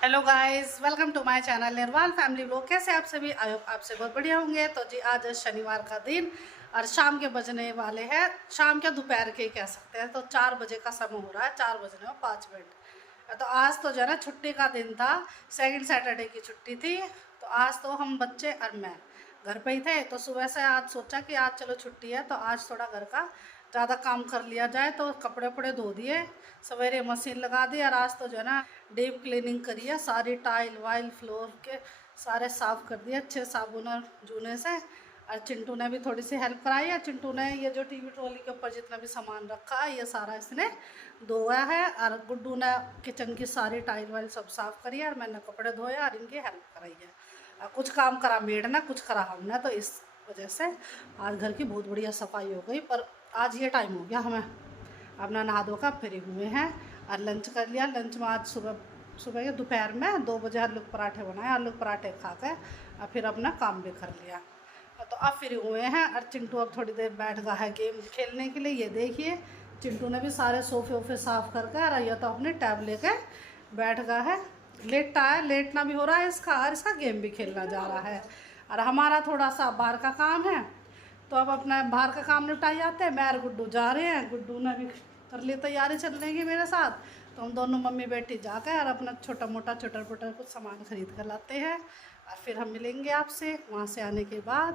Hello guys, welcome to my channel Nirwal family vlog. कैसे आप सभी? आई होप आप से बहुत बढ़िया होंगे। तो जी आज है शनिवार का दिन और शाम के बजने वाले हैं, शाम के दोपहर के कह सकते हैं। तो 4 बजे का समय हो रहा है, 4 बजने में 5 मिनट। तो आज तो जो है ना छुट्टी का दिन था, सेकंड सैटरडे की छुट्टी थी। तो आज तो हम बच्चे और मैं घर पे ही थे। तो सुबह से आज सोचा कि आज चलो छुट्टी है तो आज थोड़ा घर का ज़्यादा काम कर लिया जाए। तो कपड़े वपड़े धो दिए, सवेरे मशीन लगा दी और आज तो जो है ना डीप क्लीनिंग करी है। सारी टाइल वाइल फ्लोर के सारे साफ़ कर दिए अच्छे साबुन और जूने से। और चिंटू ने भी थोड़ी सी हेल्प कराई है। चिंटू ने ये जो टीवी ट्रॉली के ऊपर जितना भी सामान रखा है ये सारा इसने धोया है। और गुड्डू ने किचन की सारी टाइल वाइल सब साफ़ करी है और मैंने कपड़े धोए और इनकी हेल्प कराई है। कुछ काम करा मेड ने, कुछ करा हमने। तो इस वजह से आज घर की बहुत बढ़िया सफाई हो गई। पर आज ये टाइम हो गया हमें अपना नहा धो कर फ्री हुए हैं और लंच कर लिया। लंच में आज सुबह के दोपहर में 2 बजे आलू के पराठे बनाए। आलू के पराठे खा कर और फिर अपना काम भी कर लिया। तो अब फ्री हुए हैं और चिंटू अब थोड़ी देर बैठ गया है गेम खेलने के लिए। ये देखिए चिंटू ने भी सारे सोफे वोफे साफ़ करके और ये तो अपने टैब लेके बैठ गया है। लेटता है, लेटना भी हो रहा है इसका और इसका गेम भी खेलना जा रहा है। और हमारा थोड़ा सा बाहर का काम है तो अब अपना बाहर का काम निपटाई जाते हैं। मैं और गुड्डू जा रहे हैं, गुड्डू ने भी कर ली तैयारी चलने की मेरे साथ। तो हम दोनों मम्मी बेटी जाकर और अपना छोटा मोटा चटर पटर कुछ सामान खरीद कर लाते हैं और फिर हम मिलेंगे आपसे वहाँ से आने के बाद।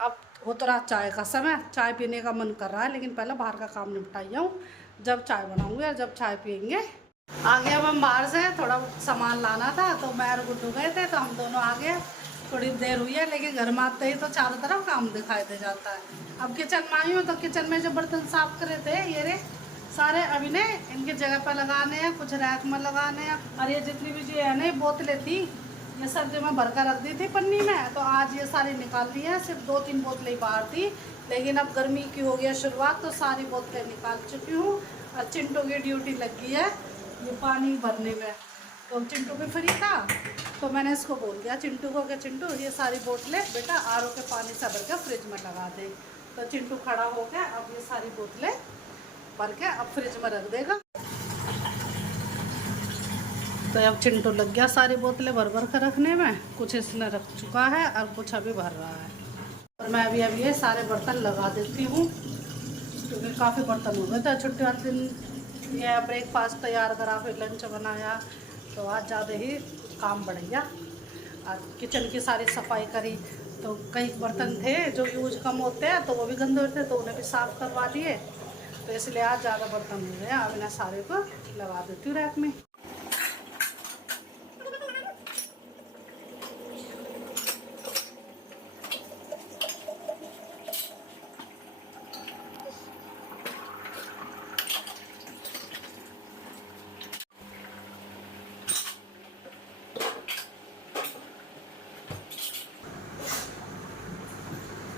अब हो तो रहा चाय का समय, चाय पीने का मन कर रहा है लेकिन पहले बाहर का काम निपटाई हूँ। जब चाय बनाऊँगी और जब चाय पियेंगे। आगे अब हम बाहर से थोड़ा सामान लाना था तो मैं और गुड्डू गए थे तो हम दोनों आ गए। थोड़ी देर हुई है लेकिन घर में आते ही तो चारों तरफ काम दिखाई दे जाता है। अब किचन में आई हूँ तो किचन में जो बर्तन साफ करे थे ये रे सारे अभी ने इनकी जगह पर लगाने हैं, कुछ रैक में लगाने हैं। और ये जितनी भी जो है ना बोतलें थी ये सर्दी में भर कर रख दी थी पन्नी में, तो आज ये सारी निकाल ली है। सिर्फ 2-3 बोतलें बाहर थी लेकिन अब गर्मी की हो गई शुरुआत तो सारी बोतलें निकाल चुकी हूँ। और चिंटू की ड्यूटी लगी है ये पानी भरने में। तो चिंटू भी फ्री था तो मैंने इसको बोल दिया चिंटू को कि चिंटू ये सारी बोतलें बेटा आरओ के पानी से भर के फ्रिज में लगा दे। तो चिंटू खड़ा हो गया, अब ये सारी बोतलें भर के अब फ्रिज में रख देगा। तो अब चिंटू लग गया सारी बोतलें भर भर कर रखने में। कुछ इसने रख चुका है और कुछ अभी भर रहा है। और मैं अभी ये सारे बर्तन लगा देती हूँ क्योंकि काफ़ी बर्तन हो गए थे छुट्टी वाले दिन। ये ब्रेकफास्ट तैयार करा, फिर लंच बनाया, तो आज ज़्यादा ही काम बढ़ गया। और किचन की सारी सफाई करी तो कई बर्तन थे जो यूज कम होते हैं तो वो भी गंदे होते तो उन्हें भी साफ़ करवा दिए। तो इसलिए आज ज़्यादा बर्तन हो गए। अब इन्हें सारे को लगा देती हूँ रैक में।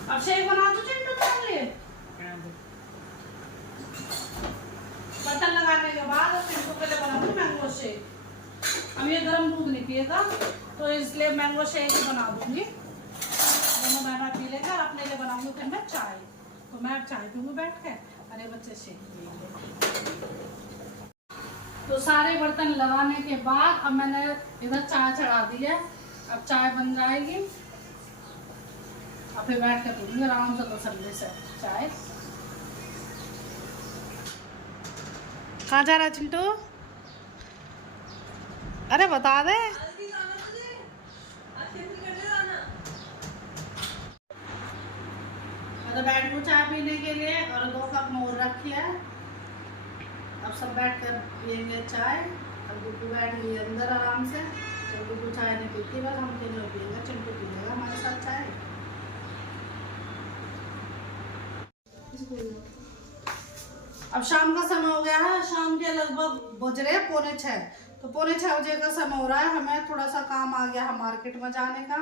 अब शेक बना दो चिंटू के लिए। बर्तन लगाने के बाद चिंटू के लिए बनाऊंगी मैंगो शेक। अब ये गर्म दूध नहीं पिएगा तो इसलिए मैंगो शेक ही बना दूंगी। दोनों बहना पी लेगा और अपने लिए बनाऊंगी फिर मैं चाय। तो मैं चाय पीऊंगी बैठ के, अरे बच्चे शेक पिएंगे। तो सारे बर्तन लगाने के बाद अब मैंने इधर चाय चढ़ा दी है। अब चाय बन जाएगी और फिर बैठ कर पीऊंगी आराम से तसल्ली से चाय। कहाँ जा रहा है चिंटू? अरे बता दे। तो बैठ को चाय पीने के लिए और 2 कप मोर रखी है। अब सब बैठ कर पियेंगे चाय। अब गुड्डू बैठ गई अंदर आराम से। तो गुड्डू चाय नहीं पीती, बस हम तीनों पियेंगे। चिंटू पिएगा हमारे साथ चाय। अब शाम का समय हो गया है, शाम के लगभग बज रहे हैं 5:45। तो 5:45 बजे का समय हो रहा है। हमें थोड़ा सा काम आ गया है मार्केट में जाने का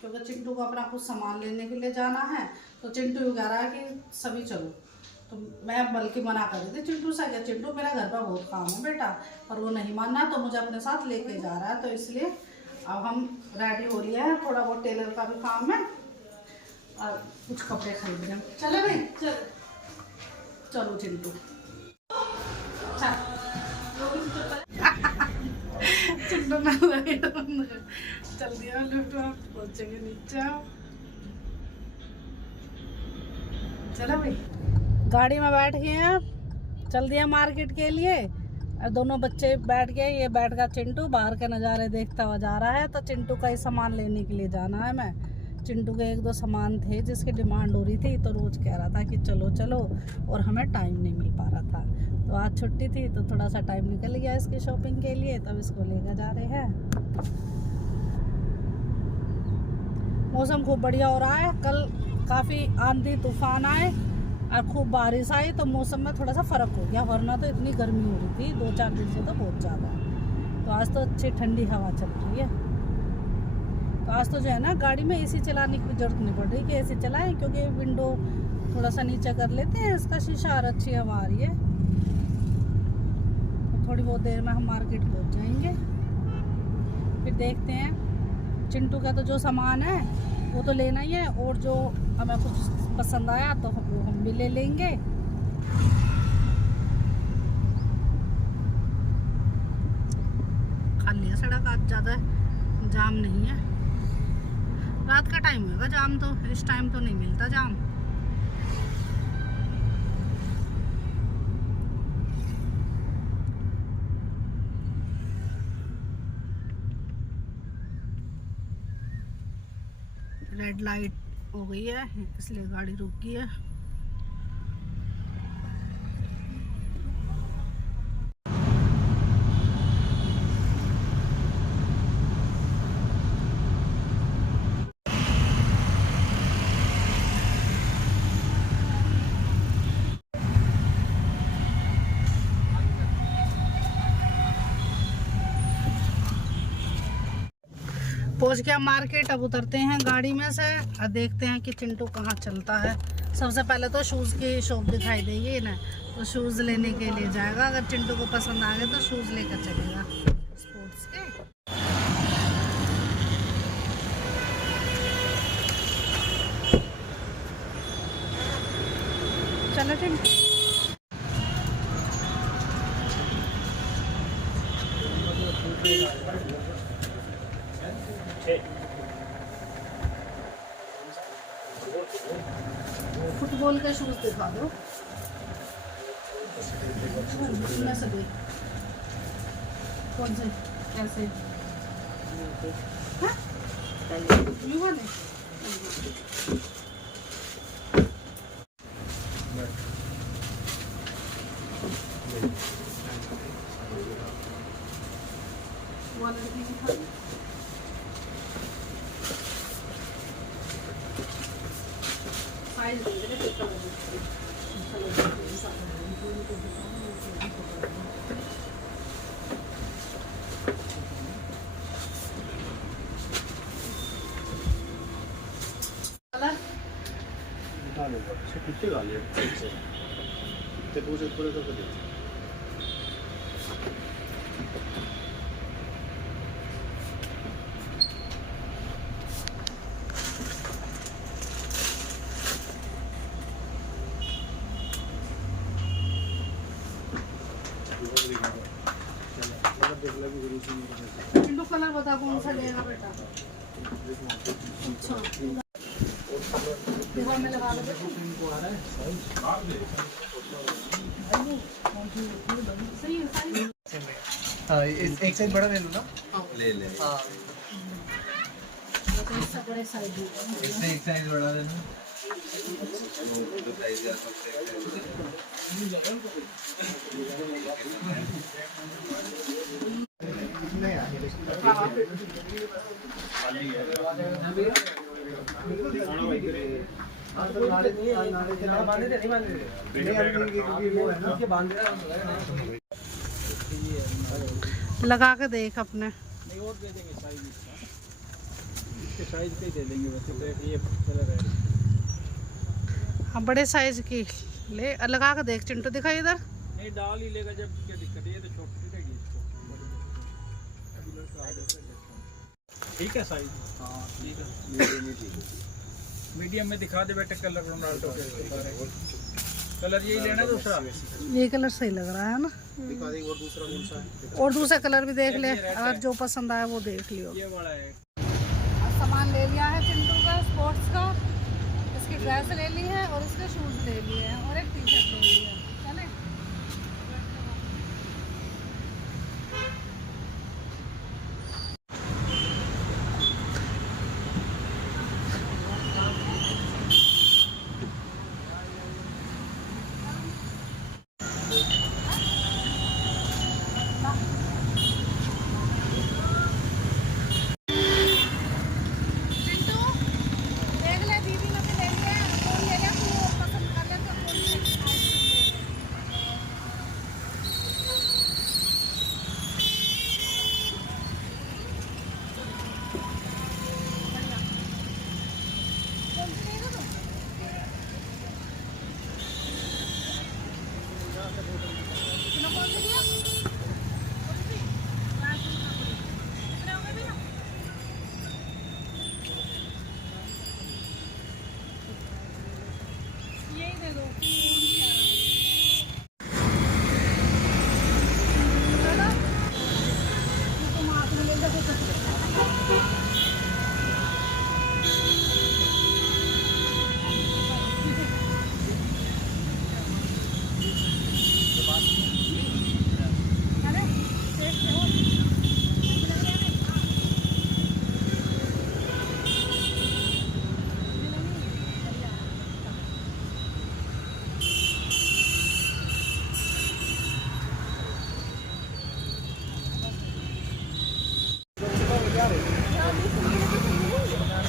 क्योंकि चिंटू को अपना कुछ सामान लेने के लिए जाना है। तो चिंटू कह रहा है कि सभी चलो। तो मैं बल्कि मना कर रही थी चिंटू से कि चिंटू मेरा घर पर बहुत काम है बेटा, पर वो नहीं मानना तो मुझे अपने साथ लेके जा रहा है। तो इसलिए अब हम रेडी हो लिए हैं, थोड़ा बहुत टेलर का भी काम है और कुछ कपड़े खरीद रहे हैं। चलो भाई चलो चिंटू लाइट ना लाइट चल दिया लिफ्ट में पहुंचेंगे नीचे। चलो भाई गाड़ी में बैठ गए हैं, चल दिया मार्केट के लिए। और दोनों बच्चे बैठ गए, ये बैठ गया चिंटू, बाहर के नज़ारे देखता हुआ जा रहा है। तो चिंटू का ही सामान लेने के लिए जाना है। मैं चिंटू के 1-2 सामान थे जिसकी डिमांड हो रही थी, तो रोज़ कह रहा था कि चलो चलो, और हमें टाइम नहीं मिल पा रहा था। तो आज छुट्टी थी तो थोड़ा सा टाइम निकल गया इसकी शॉपिंग के लिए, तब इसको लेकर जा रहे हैं। मौसम खूब बढ़िया हो रहा है। कल काफ़ी आंधी तूफान आए और खूब बारिश आई, तो मौसम में थोड़ा सा फ़र्क हो गया, वरना तो इतनी गर्मी हो रही थी 2-4 दिन से, तो बहुत ज़्यादा। तो आज तो अच्छी ठंडी हवा चल रही है। तो आज तो जो है ना, गाड़ी में एसी चलाने की ज़रूरत नहीं पड़ रही कि एसी चलाएं, क्योंकि विंडो थोड़ा सा नीचे कर लेते हैं, इसका शीशा और अच्छी हवा आ रही है। तो थोड़ी बहुत देर में हम मार्केट पहुंच जाएंगे, फिर देखते हैं। चिंटू का तो जो सामान है वो तो लेना ही है, और जो हमें कुछ पसंद आया तो वो हम भी ले लेंगे। खाली है सड़क, आज ज़्यादा जाम नहीं है। रात का टाइम होगा जाम, तो इस टाइम तो नहीं मिलता जाम। रेड लाइट हो गई है, इसलिए गाड़ी रुक गई है। पहुंच गया मार्केट। अब उतरते हैं गाड़ी में से और देखते हैं कि चिंटू कहाँ चलता है। सबसे पहले तो शूज़ की शॉप दिखाई देगी ना, तो शूज़ लेने के लिए जाएगा। अगर चिंटू को पसंद आ गए तो शूज़ लेकर चलेगा स्पोर्ट्स के। चलो चिंटू, फुटबॉल के शूज दिखा दो। इनमें से देख कौन से कैसे, ये वाले साइज दे दे कितना कितने गाली है ते पूरे पूरे तो कर दे। विंडो कलर बता कौन सा लेगा बेटा। अच्छा दीवार में लगा दो। सही है साइज। हाँ एक साइज बड़ा ले लो ना। ले ले। हाँ इससे बड़े साइज इसमें एक साइज बड़ा लेना। लगा के देख अपने। नहीं और दे देंगे साइज इसके साइज पे दे देंगे वैसे तो ये कलर है। हाँ बड़े साइज की ले, लगा के देख चिंटू, दिखाई इधर। नहीं डाल ही लेगा जब, क्या दिक्कत है, ये तो छोटी रहेगी इसको। ठीक है साइज। हाँ ठीक है मीडियम में दिखा दे बेटे, कलर रोनाल्डो के। कलर यही लेना दूसरा। ये कलर सही लग रहा है ना। दिखा देंगे और दूसरा कौन सा है? और दूसरा कलर भी देख ले, अगर जो पसंद आया वो देख लियो। ये वाला है। अब सामान ले लिया है चिंटू का स्पोर्ट्स का, इसकी ड्रेस ले ली है और इसके शूज़ ले लिए हैं और एक टी शर्ट ले ली है। चले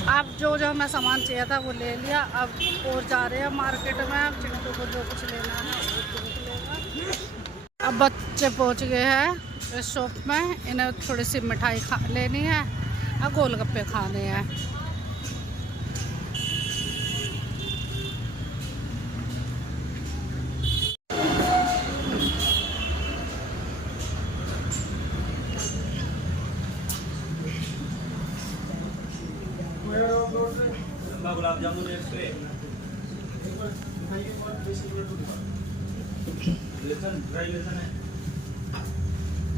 अब जो हमें सामान चाहिए था वो ले लिया। अब और जा रहे हैं मार्केट में, अब चिंटू को जो कुछ लेना है वो कुछ लेगा। अब बच्चे पहुंच गए हैं इस शॉप में, इन्हें थोड़ी सी मिठाई लेनी है और गोलगप्पे खाने हैं। गुलाब जामुन एक ट्रे, लेसन ड्राई लेसन है।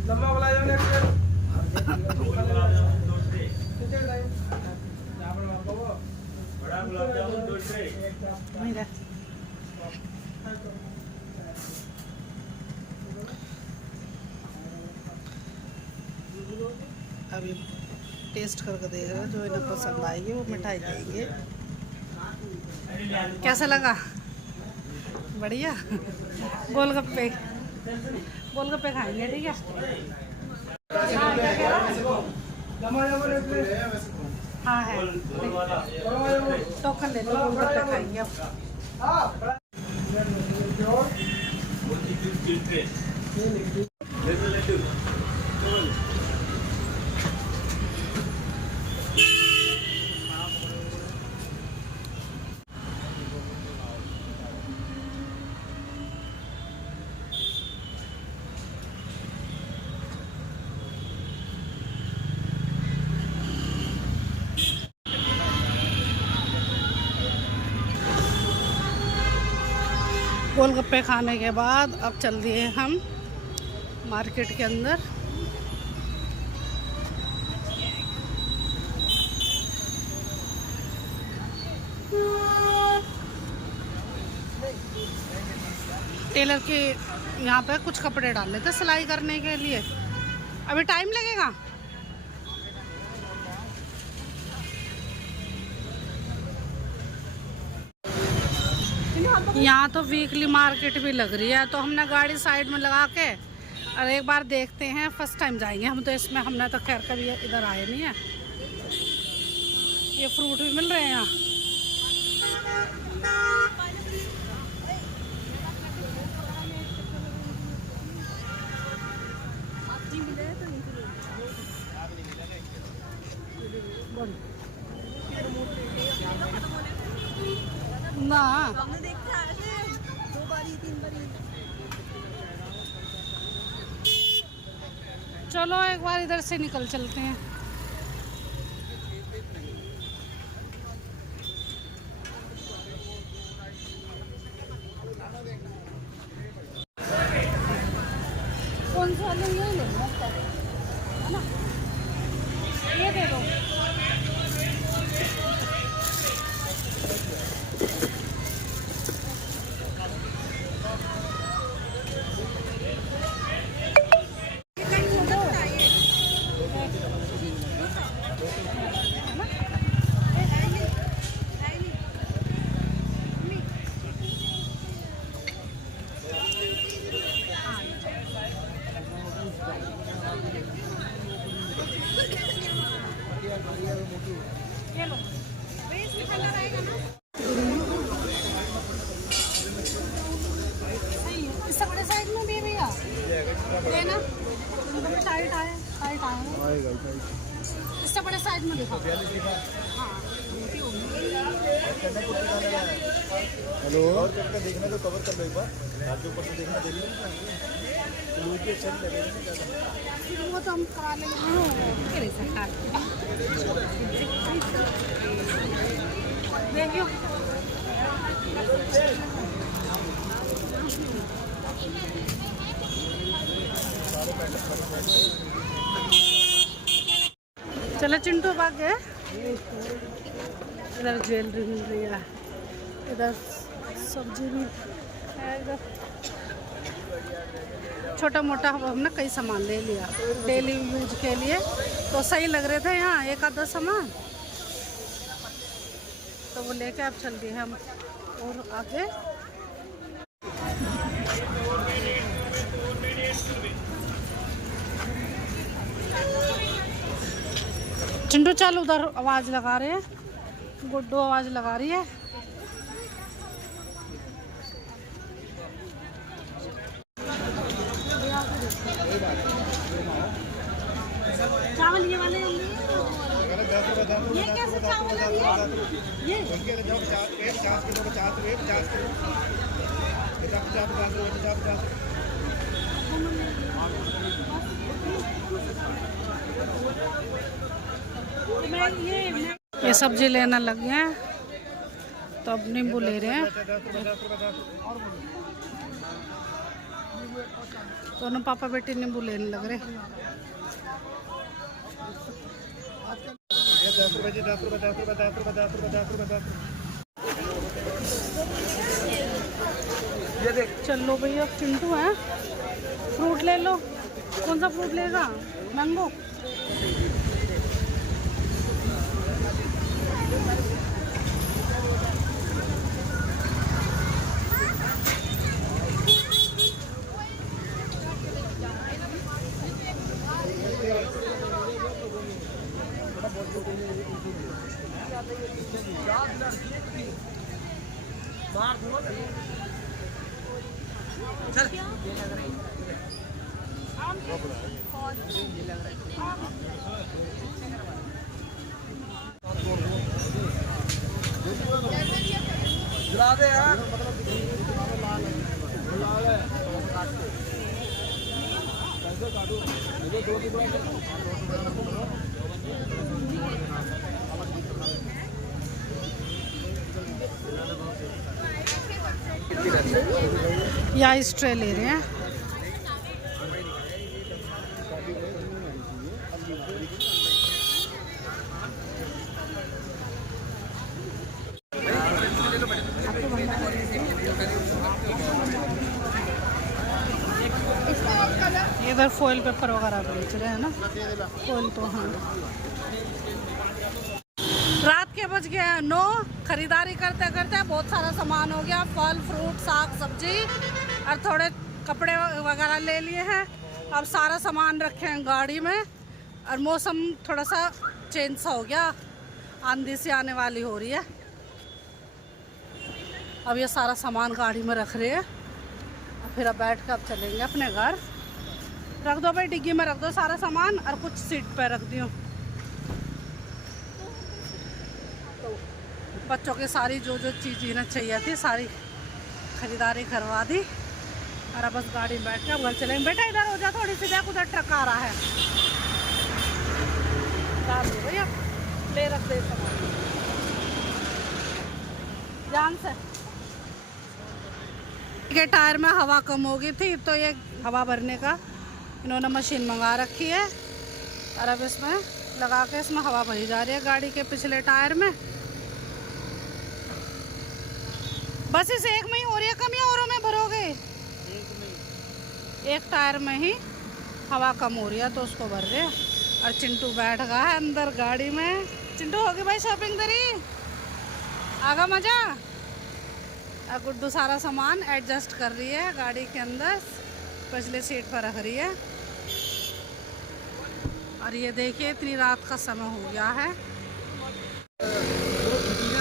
लंबा गुलाब जामुन एक ट्रे, गुलाब जामुन 2 ट्रे, बड़ा गुलाब जामुन 2 ट्रे। अभी टेस्ट करके देख रहे हैं, जो इन्हें पसंद आएगी वो मिठाई देंगे। कैसा लगा? बढ़िया। गोलगप्पे गोलगप्पे खाएंगे, ठीक है। हाँ है, टोकन ले लो, गोलगप्पे खाएंगे अब। गोलगप्पे खाने के बाद अब चल दिए हम मार्केट के अंदर। टेलर के यहाँ पे कुछ कपड़े डाल लेते सिलाई करने के लिए, अभी टाइम लगेगा। यहाँ तो वीकली मार्केट भी लग रही है, तो हमने गाड़ी साइड में लगा के और एक बार देखते हैं। फर्स्ट टाइम जाएंगे हम तो इसमें, हमने तो खैर कभी इधर आए नहीं है। ये फ्रूट भी मिल रहे हैं यहाँ। ना चलो एक बार इधर से निकल चलते हैं। ये लो भैया, इसमें कलर आएगा ना। सही है, इससे बड़े साइज में भी है भैया लेना, टाइट आए आएगा इससे बड़े साइज में दिखाओ। हाँ हेलो और चक्कर देखना तो कवर कर लो एक बार, हाथ के ऊपर से देखना देखिए वो तो हम करा लेंगे। देखियो चलो चिंटू भाग गए। इधर ज्वेलरी मिल रही है, इधर सब्जी भी है, इधर छोटा मोटा हमने कई सामान ले लिया डेली यूज के लिए, तो सही लग रहे थे यहाँ एक आधा सामान, तो वो लेके अब चल दिए हम और आगे। चिंटू चल, उधर आवाज़ लगा रहे हैं, गुड्डू आवाज़ लगा रही है। चावल ये वाले ये कैसे चावल है ये? ये सब्जी लेना लग गए हैं, तो अब नींबू ले रहे हैं। दोनों पापा बेटी नींबू लेने लग रहे। चलो भैया, चिंटू है, फ्रूट ले लो। कौन सा फ्रूट लेगा? मैंगो। जला दे यार। या इस ट्रे ले रहे हैं। इधर फॉइल पेपर वगैरह बेच रहे हैं ना, फॉइल तो हाँ। रात के बज गए 9, खरीदारी करते करते बहुत सारा सामान हो गया, फल फ्रूट साग सब्जी और थोड़े कपड़े वगैरह ले लिए हैं। अब सारा सामान रखे हैं गाड़ी में, और मौसम थोड़ा सा चेंज सा हो गया, आंधी सी आने वाली हो रही है। अब ये सारा सामान गाड़ी में रख रहे हैं, और फिर अब बैठ कर अब चलेंगे अपने घर। रख दो भाई, डिग्गी में रख दो सारा सामान, और कुछ सीट पर रख दियो। तो बच्चों की सारी जो जो चीज़ें चाहिए थी सारी खरीदारी करवा दी, और अब बस गाड़ी में बैठ के अब घर चलेंगे। बेटा इधर हो जा थोड़ी सी, देख उधर ट्रक आ रहा है। भैया ले रख दे सामान ध्यान से। के टायर में हवा कम हो गई थी, तो ये हवा भरने का इन्होंने मशीन मंगा रखी है, और अब इसमें लगा के इसमें हवा भरी जा रही है गाड़ी के पिछले टायर में। बस इस एक में ही हो रही है कम, या औरों में भरोगे? एक टायर में ही हवा कम हो रही है, तो उसको भर रहे हैं। और चिंटू बैठ गया है अंदर गाड़ी में। चिंटू होगी भाई शॉपिंग तेरी, आगा मजा। और गुड्डू सारा सामान एडजस्ट कर रही है गाड़ी के अंदर, पिछले सीट पर रख रही है। और ये देखिए इतनी रात का समय हो गया है,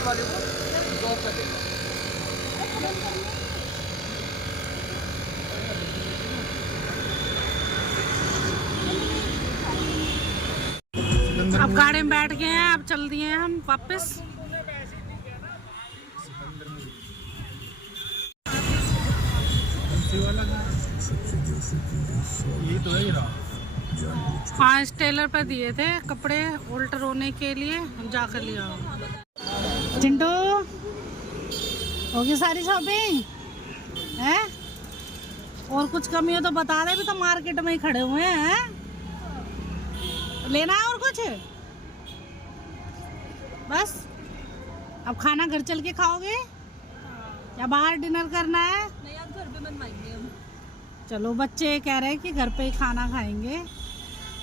वाले को ड्रॉप कर देगा। अब गाड़ी में बैठ गए हैं, अब चल दिए हैं हम वापस। ये तो है ना। हाँ, इस टेलर पे दिए थे कपड़े उल्टर होने के लिए, जाकर लिया। चिंटू, होगी सारी शॉपिंग है? और कुछ कमी हो तो बता दे, भी तो मार्केट में ही खड़े हुए हैं। लेना है और कुछ? बस अब खाना घर चल के खाओगे या बाहर डिनर करना है? नहीं, आप घर पे बनवाएंगे हम। चलो, बच्चे कह रहे हैं कि घर पे ही खाना खाएंगे।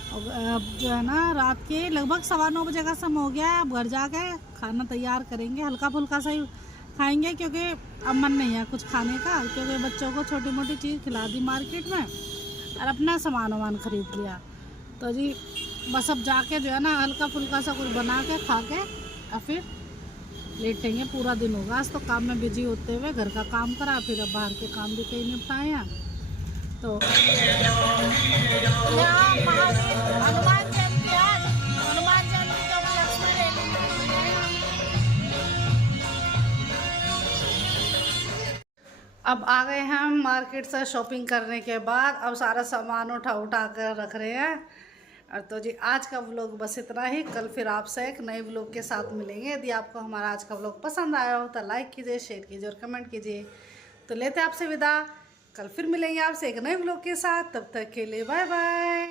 अब जो है ना, रात के लगभग 9:15 बजे का समय हो गया है। अब घर जाके खाना तैयार करेंगे, हल्का फुल्का सा ही खाएंगे, क्योंकि अब मन नहीं है कुछ खाने का, क्योंकि बच्चों को छोटी मोटी चीज़ खिला दी मार्केट में और अपना सामान खरीद लिया। तो जी बस अब जाके जो है ना, हल्का फुल्का सा कुछ बना के खा के और फिर लेटेंगे। पूरा दिन होगा आज तो काम में बिजी होते हुए, घर का काम करा, फिर अब बाहर के काम भी कहीं निपटाए हैं। तो हनुमान जयंती तो लक्ष्मी रेली में। अब आ गए हैं हम मार्केट से शॉपिंग करने के बाद। अब सारा सामान उठा कर रख रहे हैं। और तो जी आज का व्लॉग बस इतना ही। कल फिर आपसे एक नए व्लॉग के साथ मिलेंगे। यदि आपको हमारा आज का व्लॉग पसंद आया हो तो लाइक कीजिए, शेयर कीजिए और कमेंट कीजिए। तो लेते हैं आपसे विदा। कल फिर मिलेंगे आपसे एक नए व्लॉग के साथ। तब तक के लिए बाय बाय।